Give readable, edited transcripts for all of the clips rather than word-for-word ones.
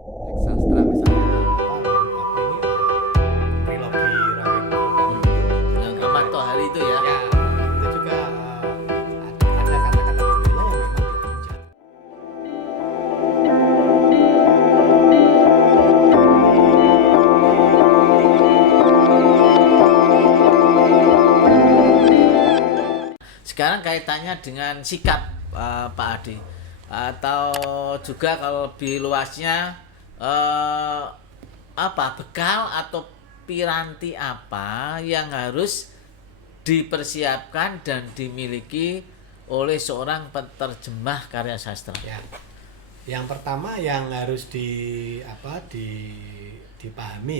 teks sastra misalnya apa ini trilogi Raden Furqan Yang Ahmad Tohari itu ya. ya itu juga ada kata-kata budaya yang memang ditinjau. Sekarang kaitannya dengan sikap Pak Adi, atau juga kalau lebih luasnya apa bekal atau piranti apa yang harus dipersiapkan dan dimiliki oleh seorang penerjemah karya sastra. Ya. Yang pertama yang harus dipahami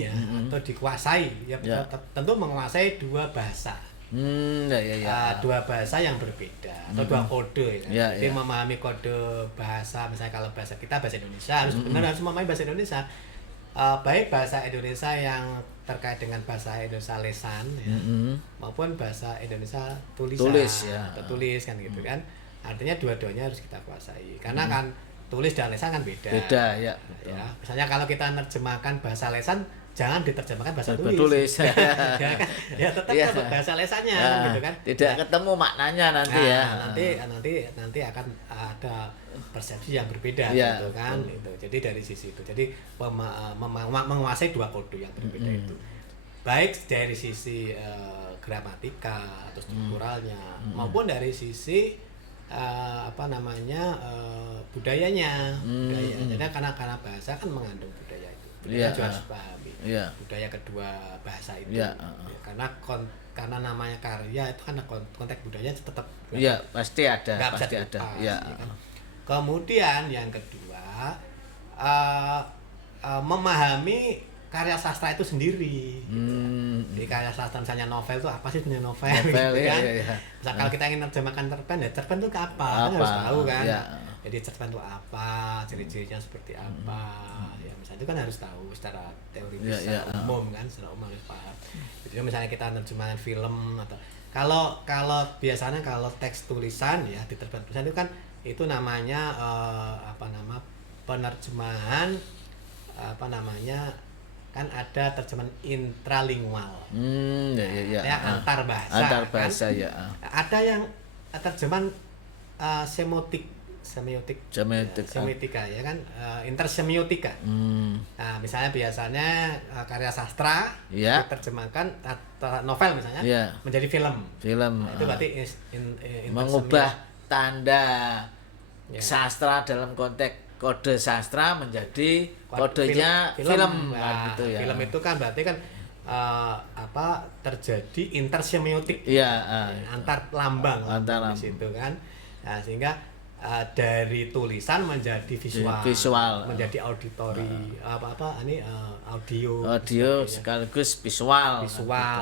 ya atau dikuasai ya, Ya. tentu menguasai dua bahasa. Dua bahasa yang berbeda atau dua kode ya. Ya, Jadi ya. memahami kode bahasa, misalnya kalau bahasa kita bahasa Indonesia harus benar harus memahami bahasa Indonesia. Baik bahasa Indonesia yang terkait dengan bahasa Indonesia lesan ya, maupun bahasa Indonesia tulisan ya. atau tulis kan gitu kan. Artinya dua-duanya harus kita kuasai. Karena kan tulis dan lesan kan beda. Beda ya. Ya, misalnya kalau kita menerjemahkan bahasa lesan, jangan diterjemahkan bahasa tulis. Tulis. ya kan? Ya tetap Iya. bahasa lesannya gitu kan. Tidak ketemu maknanya nanti ya. Nanti akan ada persepsi yang berbeda Ya, gitu kan. Itu. Jadi dari sisi itu. Jadi menguasai dua kode yang berbeda itu. Baik dari sisi gramatika atau strukturalnya maupun dari sisi budayanya. Jadi karena bahasa kan mengandung budaya itu. Budaya juga harus pahami. Budaya kedua bahasa itu. Ya. Karena namanya karya itu kan konteks budaya tetap Iya, pasti ada, nggak bisa pasti ada. dilepas, Ya. ya kan? Kemudian yang kedua memahami karya sastra itu sendiri. Di karya sastra misalnya novel itu apa sih sebenarnya novel gitu Iya, kan? iya. Misal kalau kita ingin menerjemahkan cerpen ya cerpen itu apa? Kan harus tahu kan. Ya. Jadi cerpen itu apa, ciri-cirinya seperti apa. Ya misalnya itu kan harus tahu secara teoritis, Ya, secara umum kan, secara umum harus paham. Jadi misalnya kita menerjemahkan film atau kalau biasanya kalau teks tulisan ya di terjemahan tulisan itu kan itu namanya penerjemahan kan ada terjemahan intralingual. Ya, antar bahasa. Antar bahasa kan? ya. Ada yang terjemahan semiotika ya kan, intersemiotika. Nah, misalnya biasanya karya sastra Ya. diterjemahkan atau novel misalnya menjadi film. Itu berarti mengubah tanda Ya. sastra dalam konteks kode sastra menjadi kodenya film. Nah, gitu ya. film itu kan berarti kan terjadi intersemiotik. Antar lambang di situ kan. Nah, sehingga dari tulisan menjadi visual, menjadi auditori, audio sekaligus visual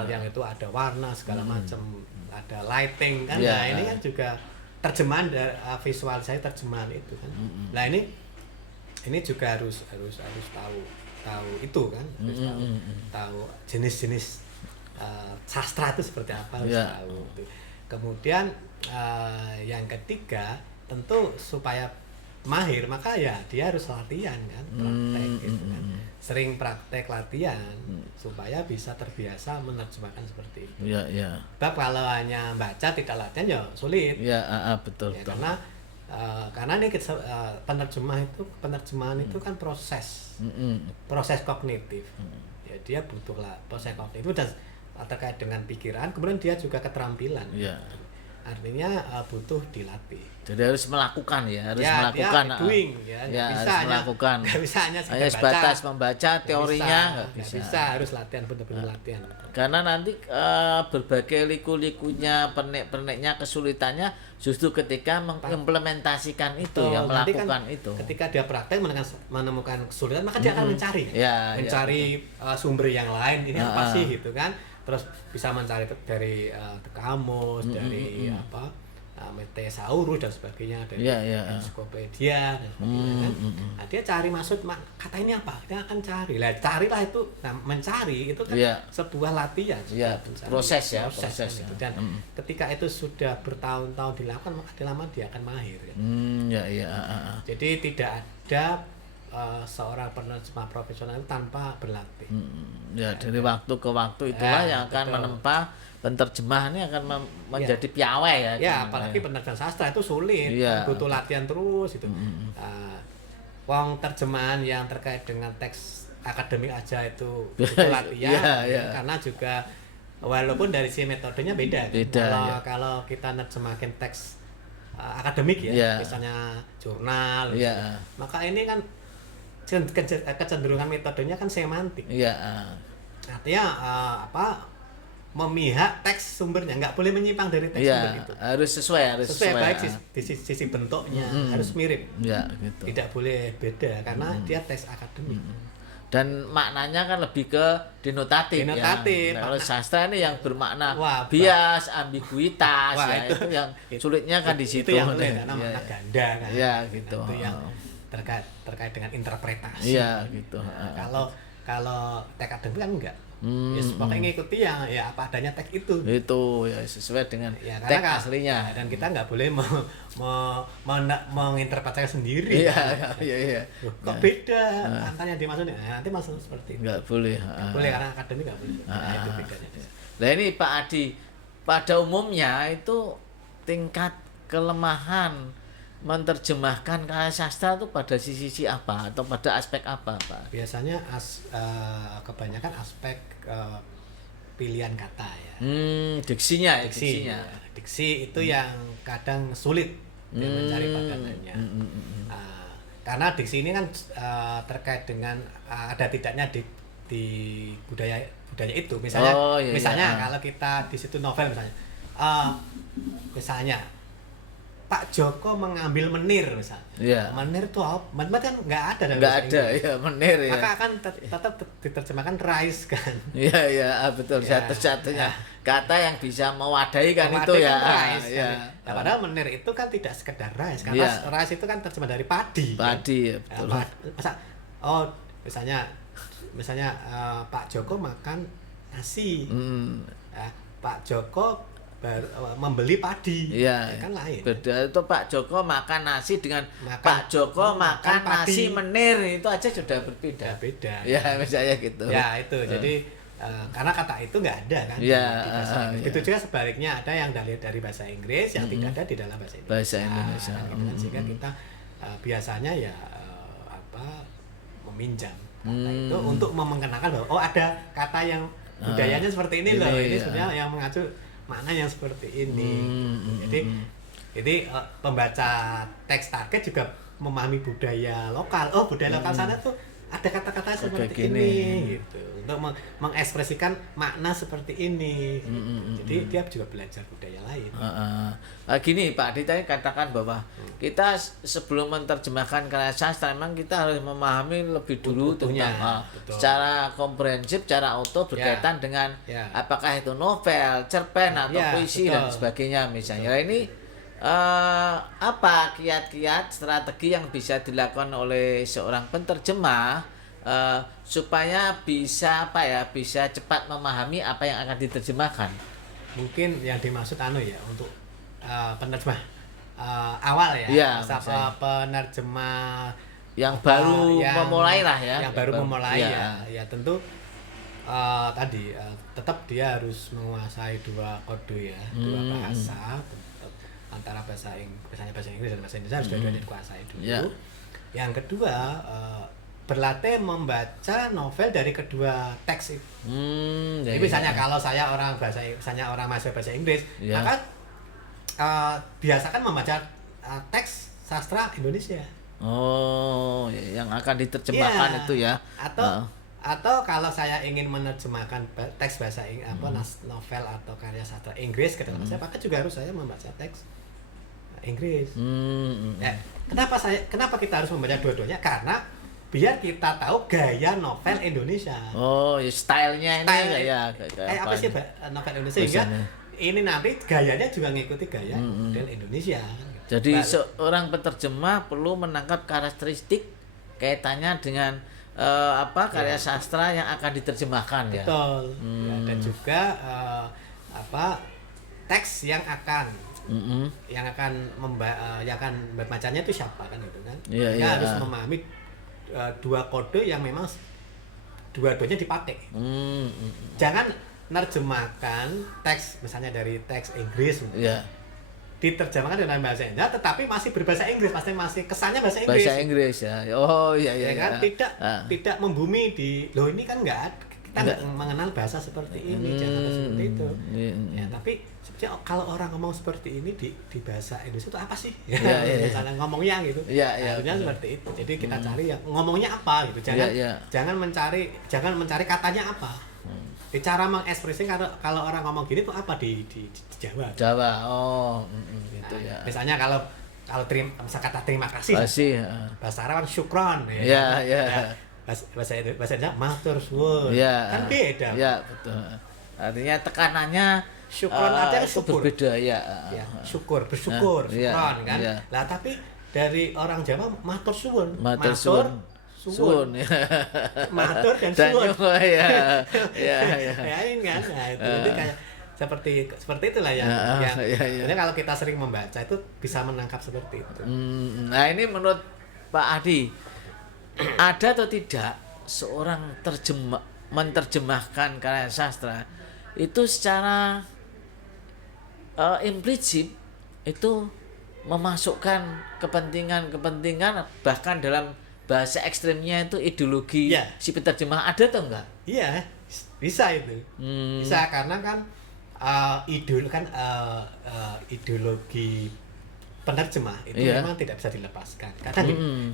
yang itu ada warna segala macam, ada lighting kan. Ya. Nah, ini kan juga terjemahan dari visual saya terjemahan itu kan. Nah, ini juga harus tahu itu kan, harus tahu jenis-jenis sastra itu seperti apa harus tahu. Kemudian yang ketiga tentu supaya mahir maka ya dia harus latihan kan, praktek gitu kan. Sering praktek latihan supaya bisa terbiasa menerjemahkan seperti itu. Sebab kalau hanya baca tidak latihan ya sulit. Betul. Ya, karena ini penerjemahan itu kan proses kognitif. Ya, dia butuh proses kognitif dan terkait dengan pikiran, kemudian dia juga keterampilan. Artinya butuh dilatih. Jadi harus melakukan ya, melakukan. Nggak bisa hanya sebatas membaca teorinya nggak bisa, harus latihan, benar-benar latihan. Karena nanti berbagai liku-likunya, pernik-perniknya, kesulitannya justru ketika mengimplementasikan itu, melakukan kan, itu. Ketika dia praktek menemukan kesulitan, maka dia akan mencari sumber yang lain, ini apa sih gitu kan. Terus bisa mencari dari kamus, dari Metasaurus dan sebagainya, dari ensiklopedia dan sebagainya kan. Nah, dia cari maksud kata ini apa, dia akan cari. Carilah itu. Nah, mencari itu kan sebuah latihan, proses. Gitu. Dan ketika itu sudah bertahun-tahun dilakukan, maka lama dia akan mahir kan. Iya. Jadi tidak ada seorang penerjemah profesional itu tanpa berlatih. Ya dari waktu ke waktu itulah yang akan betul. menempa penerjemah ini akan menjadi piawai ya. Ya, apalagi penerjemahan sastra itu sulit, Iya. butuh latihan terus itu. Wong terjemahan yang terkait dengan teks akademik aja itu butuh latihan, Iya. karena juga walaupun dari si metodenya beda. Beda, Kalau kita nerjemahin teks akademik ya, Iya. misalnya jurnal, Iya. maka ini kan kecenderungan metodenya kan semantik. Iya. Artinya memihak teks sumbernya, nggak boleh menyimpang dari teks sumber itu. Harus sesuai Baik di sisi bentuknya harus mirip. Ya, gitu. Tidak boleh beda karena dia teks akademik. Dan maknanya kan lebih ke denotatif. Denotatif. Nah, kalau sastra ini yang bermakna Wah, bias, ambiguitas. Wah, ya, itu yang sulitnya kan di situ. Itu yang sulit karena makna ganda kan. Iya, gitu. Itu yang terkait dengan interpretasi. Iya, gitu. Kalau teks akademik kan enggak. Ya pokoknya ngikuti yang ya apa adanya teks itu. Itu ya sesuai dengan Ya, teks aslinya. Dan kita nggak boleh menginterpretasikan sendiri. Iya. Kok beda angkanya dimaksudnya? Nanti masuk seperti itu. Nggak boleh. Nggak boleh karena akademik nggak boleh. Nah, itu bedanya. Nah ini Pak Adi, pada umumnya itu tingkat kelemahan menerjemahkan karya sastra itu pada sisi apa atau pada aspek apa, Pak? Biasanya kebanyakan aspek pilihan kata ya. Diksinya. Diksi itu yang kadang sulit mencari padanannya. Karena diksi ini kan terkait dengan ada tidaknya di budaya itu. Misalnya kalau kita di situ novel misalnya Pak Joko mengambil menir misalnya. Iya. Menir itu apa? Menir kan nggak ada dalam Nggak bahasa ada Inggris. ya menir ya. Maka akan tetap diterjemahkan rise kan. Iya betul. Satu-satunya kata yang bisa mewadahi kan itu ya. Rise, Ya. Nah, padahal menir itu kan tidak sekedar rice karena rice itu kan terjemah dari padi. Padi ya betul. Misalnya Pak Joko makan nasi. Pak Joko membeli padi. Iya. Kan lain. Beda itu Pak Joko makan nasi dengan Pak Joko makan nasi menir itu aja sudah berbeda. Beda. Ya misalnya gitu. Ya itu. Jadi karena kata itu nggak ada kan di bahasa Inggris. Begitu juga sebaliknya ada yang dari bahasa Inggris yang tidak ada di dalam bahasa Indonesia. Bahasa Indonesia. Sehingga kita biasanya ya meminjam kata itu untuk mengenalkan bahwa ada kata yang budayanya seperti ini loh. Ini sebenarnya yang mengacu makna yang seperti ini. Jadi pembaca teks target juga memahami budaya lokal. Budaya lokal sana tuh ada kata-kata seperti ini gitu. Untuk mengekspresikan makna seperti ini. Jadi dia juga belajar budaya lain. Gini Pak Adi tadi katakan bahwa kita sebelum menerjemahkan karya sastra memang kita harus memahami lebih dulu tentang secara komprehensif, secara utuh berkaitan dengan apakah itu novel, cerpen atau puisi dan sebagainya misalnya. Nah, ini apa kiat-kiat strategi yang bisa dilakukan oleh seorang penerjemah supaya bisa bisa cepat memahami apa yang akan diterjemahkan? Mungkin yang dimaksud untuk penerjemah awal ya, penerjemah yang baru memulai lah ya. Yang baru memulai ya tentu tadi tetap dia harus menguasai dua kode ya, dua bahasa antara bahasa Inggris dan bahasa Indonesia harus dua-duanya dikuasai dulu. Yang kedua berlatih membaca novel dari kedua teks itu. Jadi misalnya kalau saya orang mahasiswa bahasa Inggris, maka biasakan membaca teks sastra Indonesia. Yang akan diterjemahkan itu ya. Atau kalau saya ingin menerjemahkan teks bahasa novel atau karya sastra Inggris ke dalam bahasa, maka juga harus saya membaca teks Inggris. Kenapa kita harus membaca dua-duanya? Karena biar kita tahu gaya novel Indonesia. Stylenya ini kayak apa sih novel Indonesia, sehingga ini nanti gayanya juga ngikuti gaya model Indonesia. Jadi seorang penerjemah perlu menangkap karakteristik kaitannya dengan karya sastra yang akan diterjemahkan. Betul. Dan juga teks yang akan membacanya itu siapa kan gitu kan. Dia harus memahami dua kode yang memang dua-duanya dipakai. Jangan nerjemahkan teks misalnya dari teks Inggris diterjemahkan dengan bahasa Indonesia tetapi masih berbahasa Inggris, masih kesannya bahasa Inggris. Bahasa Inggris ya. Oh iya Ya kan tidak membumi di loh ini kan kita nggak mengenal bahasa seperti ini, jangan seperti itu. Ya, tapi sebenarnya kalau orang ngomong seperti ini di bahasa Indonesia itu apa sih? Misalnya ngomongnya gitu. Harusnya seperti itu. Jadi kita cari yang ngomongnya apa gitu. Jangan mencari katanya apa. Cara mengekspresikan kalau orang ngomong gini tuh apa di Jawa. Jawa. Gitu ya. Misalnya kalau kata terima kasih. Bahasa Arab kan syukron ya. Bahasa Indonesia matur suwun. Kan beda. Iya, betul. Artinya tekanannya syukron artinya syukur. Berbeda ya. Syukur, bersyukur, syukron kan. Lah tapi dari orang Jawa matur suwun. Matur suwun ya. Matur dan suwun. Ya ini kan. Nah, itu jadi kayak seperti itulah yang kalau kita sering membaca itu bisa menangkap seperti itu. Nah, ini menurut Pak Adi, ada atau tidak seorang menerjemahkan karya sastra itu secara implisit itu memasukkan kepentingan bahkan dalam bahasa ekstrimnya itu ideologi si penerjemah, ada atau enggak? Iya, bisa itu. Bisa karena kan ideologi penerjemah itu memang tidak bisa dilepaskan.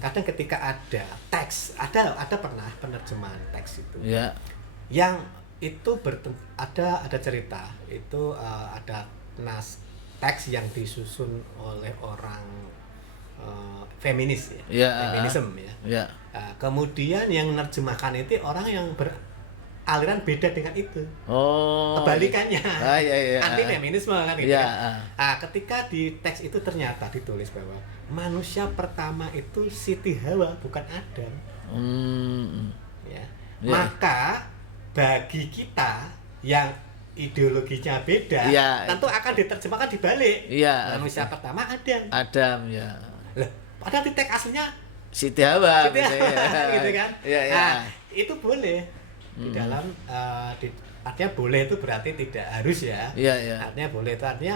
Kadang ketika ada teks, ada pernah penerjemahan teks itu. Yang itu ada cerita, itu ada teks yang disusun oleh orang feminis feminisme ya. Kemudian yang menerjemahkan itu orang yang aliran beda dengan itu. Kebalikannya. Anti feminisme kan gitu. Ketika di teks itu ternyata ditulis bahwa manusia pertama itu Siti Hawa bukan Adam. Maka bagi kita yang ideologinya beda, tentu akan diterjemahkan dibalik. Manusia pertama Adam ya. Lah, padahal di teks aslinya Siti Hawa gitu kan. Itu boleh. Di dalam artinya boleh itu berarti tidak harus ya. Artinya boleh itu artinya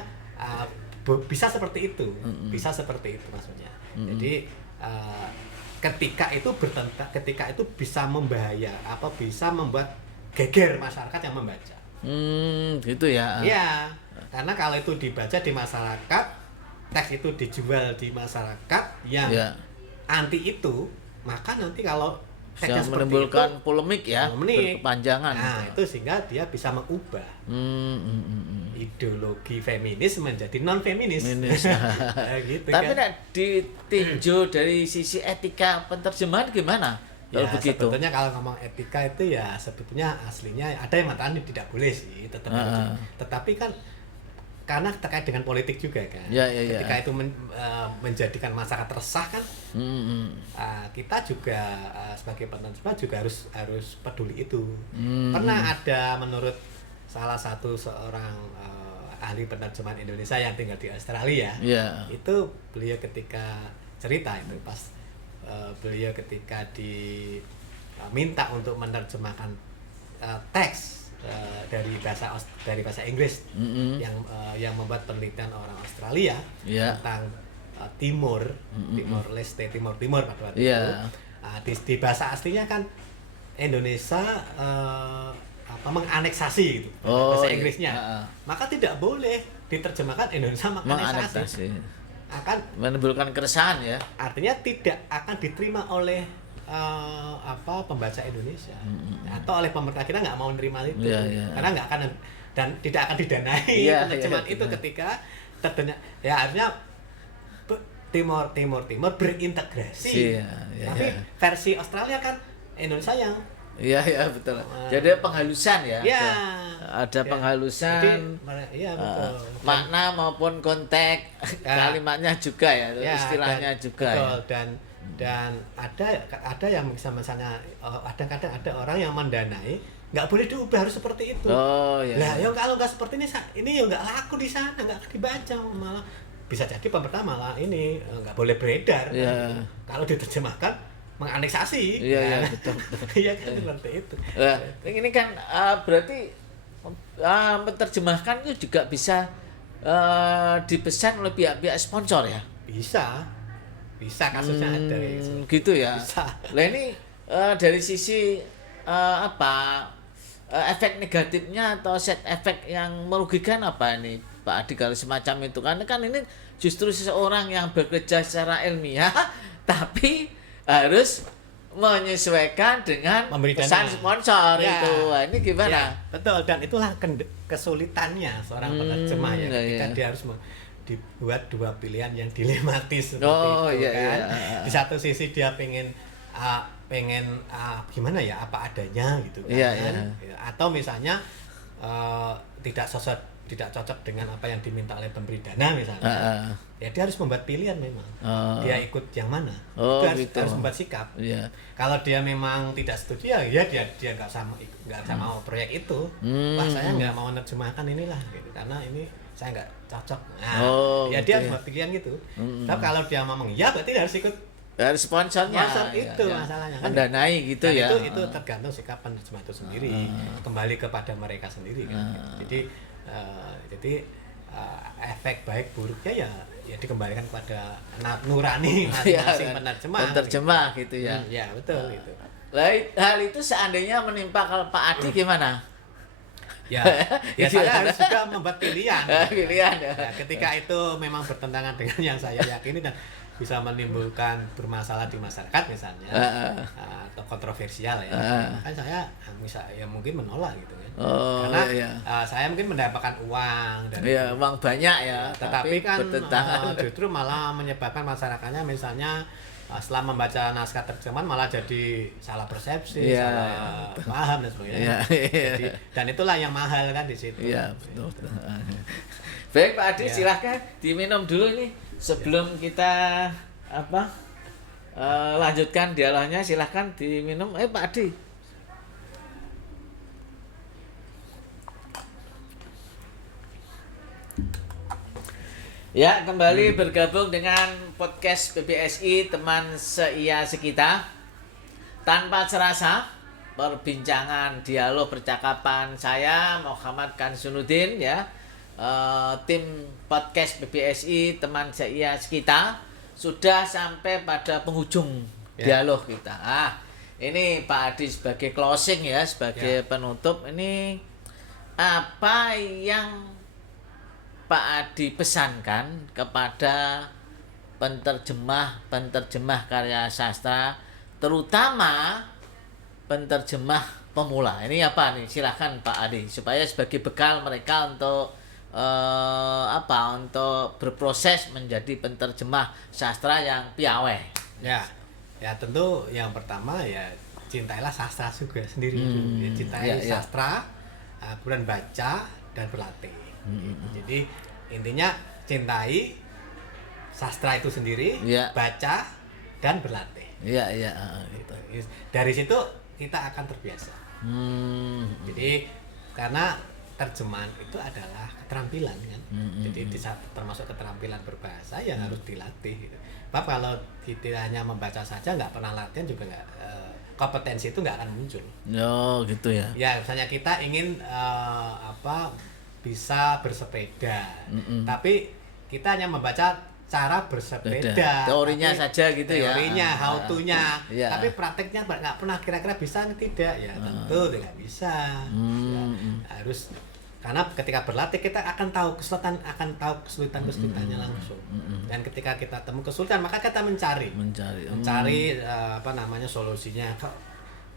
bisa seperti itu. Bisa seperti itu maksudnya. Jadi ketika itu bisa bisa membuat geger masyarakat yang membaca. Gitu ya. Iya. Karena kalau itu dibaca di masyarakat, teks itu dijual di masyarakat yang anti itu, maka nanti kalau bisa menimbulkan polemik berkepanjangan. Nah, itu sehingga dia bisa mengubah ideologi feminis menjadi non feminis. Gitu. Tapi kan ditinjau dari sisi etika penerjemahan gimana? Kalau begitu. Sebetulnya kalau ngomong etika itu ya sebetulnya aslinya ada yang mengatakan tidak boleh sih, tetapi kan karena terkait dengan politik juga kan. Ketika itu menjadikan masyarakat resah kan, kita juga sebagai penerjemah juga harus peduli itu. Pernah ada menurut salah satu seorang ahli penerjemahan Indonesia yang tinggal di Australia, itu beliau ketika cerita itu pas beliau ketika diminta untuk menerjemahkan teks dari bahasa Inggris yang membuat penelitian orang Australia tentang Timur Leste, Timur pada waktu itu. Di bahasa aslinya kan Indonesia menganeksasi gitu, bahasa Inggrisnya. Maka tidak boleh diterjemahkan Indonesia menganeksasi. Akan menimbulkan keresahan ya. Artinya tidak akan diterima oleh pembaca Indonesia atau oleh pemerintah. Kita nggak mau menerima itu karena nggak akan dan tidak akan didanai penerjemahan itu ketika artinya Timur berintegrasi. Tapi versi Australia kan Indonesia yang betul. Jadi penghalusan ada penghalusan. Betul. Makna maupun konteks kalimatnya juga istilahnya juga. Betul. Dan ada yang misalnya kadang-kadang ada orang yang mendanai nggak boleh diubah, harus seperti itu. Lah ya kalau nggak seperti ini ya nggak laku di sana, nggak dibaca, malah bisa jadi pemerintah malah ini nggak boleh beredar. Kalau diterjemahkan menganeksasi. Iya, iya, Nah, betul. Iya kan seperti itu. Ini kan berarti menerjemahkan itu juga bisa dipesan oleh pihak-pihak sponsor ya? Bisa kasusnya ada gitu. Gitu ya. Bisa. Lah ini dari sisi efek negatifnya atau set efek yang merugikan apa ini Pak Adi kalau semacam itu, karena kan ini justru seseorang yang bekerja secara ilmiah tapi harus menyesuaikan dengan Memberi pesan dana. sponsor Ya. itu. Wah, ini gimana? Ya, betul, dan itulah kesulitannya seorang penerjemah ya, iya, ketika iya. dia harus dibuat dua pilihan yang dilematis seperti Oh, itu iya, kan. iya. Di satu sisi dia pengen gimana ya, apa adanya gitu kan. Iya, iya. Ya, atau misalnya tidak cocok dengan apa yang diminta oleh pemberi dana misalnya. Ya dia harus membuat pilihan memang. Dia ikut yang mana. Oh, Dia gitu. harus membuat sikap. Iya. Kalau dia memang tidak setuju ya dia nggak sama mau proyek itu. Wah, saya nggak mau menerjemahkan inilah gitu karena ini saya nggak cocok. Nah, ya gitu dia ya. harus buat pilihan gitu. Tapi kalau dia ngomong iya berarti dia harus ikut Dari sponsornya. sponsor itu ya. masalahnya kan. Mendanai gitu Dan ya. Itu tergantung sikap penerjemah itu sendiri. Kembali kepada mereka sendiri kan. Jadi efek baik buruknya ya dikembalikan kepada nurani masing-masing penerjemah gitu ya. Ya betul itu. Lah hal itu seandainya menimpa kalau Pak Adi gimana? Ya saya harus juga membuat pilihan. Pilihan ya. Ya, ketika itu memang bertentangan dengan yang saya yakini dan bisa menimbulkan bermasalah di masyarakat misalnya atau kontroversial ya, kan saya mungkin menolak gitu kan. Karena iya. saya mungkin mendapatkan uang dari Iya, uang banyak ya, tetapi kan bertentangan. justru malah menyebabkan masyarakatnya misalnya setelah membaca naskah terjemahan malah jadi salah persepsi, Iya, salah paham dan sebagainya. Iya. Dan itulah yang mahal kan di situ. Iya, betul. Baik Pak Adi, Ya. silahkan diminum dulu nih sebelum kita lanjutkan dialognya. Silahkan diminum. Pak Adi. Ya, kembali bergabung dengan podcast PBSI teman seia sekita. Tanpa terasa, perbincangan, dialog, percakapan saya Muhammad Kansunuddin ya, tim podcast PBSI teman seia sekita sudah sampai pada penghujung dialog kita. Ini Pak Adi sebagai closing ya, sebagai penutup, ini apa yang Pak Adi pesankan kepada penterjemah karya sastra, terutama penterjemah pemula. Ini apa nih? Silahkan Pak Adi, supaya sebagai bekal mereka untuk untuk berproses menjadi penterjemah sastra yang piawai. Ya tentu yang pertama ya cintailah sastra juga sendiri dulu. Ya, cintai sastra, kemudian baca dan berlatih. Jadi intinya cintai sastra itu sendiri, baca dan berlatih. Iya. Gitu. Dari situ kita akan terbiasa. Jadi karena terjemahan itu adalah keterampilan kan. Jadi termasuk keterampilan berbahasa yang harus dilatih. Gitu. Sebab kalau kita hanya membaca saja nggak pernah latihan juga nggak kompetensi itu nggak akan muncul. Oh gitu ya. Ya misalnya kita ingin bisa bersepeda, tapi kita hanya membaca cara bersepeda, teorinya saja gitu ya. Teorinya, how to-nya, iya. tapi prakteknya nggak pernah kira-kira bisa tidak ya tentu tidak bisa. Ya, harus karena ketika berlatih kita akan tahu kesulitannya langsung. Dan ketika kita temu kesulitan maka kita mencari solusinya.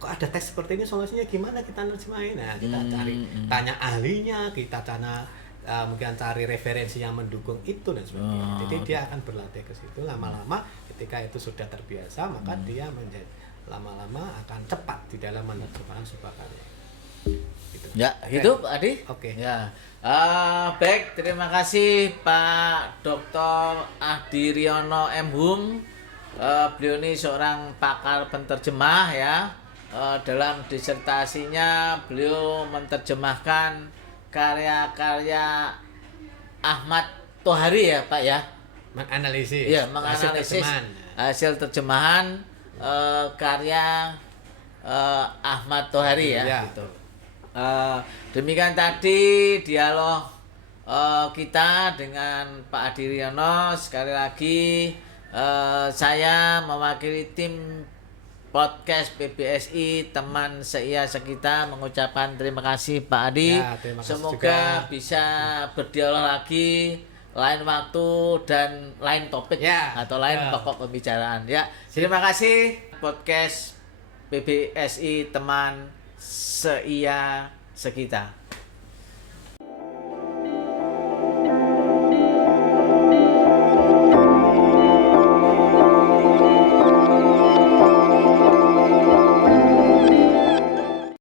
Kok ada teks seperti ini, solusinya gimana kita nerjemahin? Nah, kita cari, tanya ahlinya, kita mungkin cari referensi yang mendukung itu dan sebagainya. Jadi dia akan berlatih ke situ, lama-lama ketika itu sudah terbiasa, maka dia lama-lama akan cepat di dalam menerjemahkan sebuah karya. Gitu. Ya, itu Pak Adi. Oke. Ya. Baik, terima kasih Pak Dr. Adi Riono M. Hum. Beliau ini seorang pakar penterjemah ya. Dalam disertasinya beliau menerjemahkan karya-karya Ahmad Tohari ya Pak ya. Menganalisis. Iya, menganalisis hasil terjemahan karya Ahmad Tohari ya, Ya. gitu. Demikian tadi dialog kita dengan Pak Adi Riono. Sekali lagi saya mewakili tim podcast PBSI teman seia sekita mengucapkan terima kasih Pak Adi. Ya, terima kasih Semoga juga. bisa berdialog lagi lain waktu dan lain topik Ya, atau lain ya. pokok pembicaraan ya. Terima kasih podcast PBSI teman seia sekita.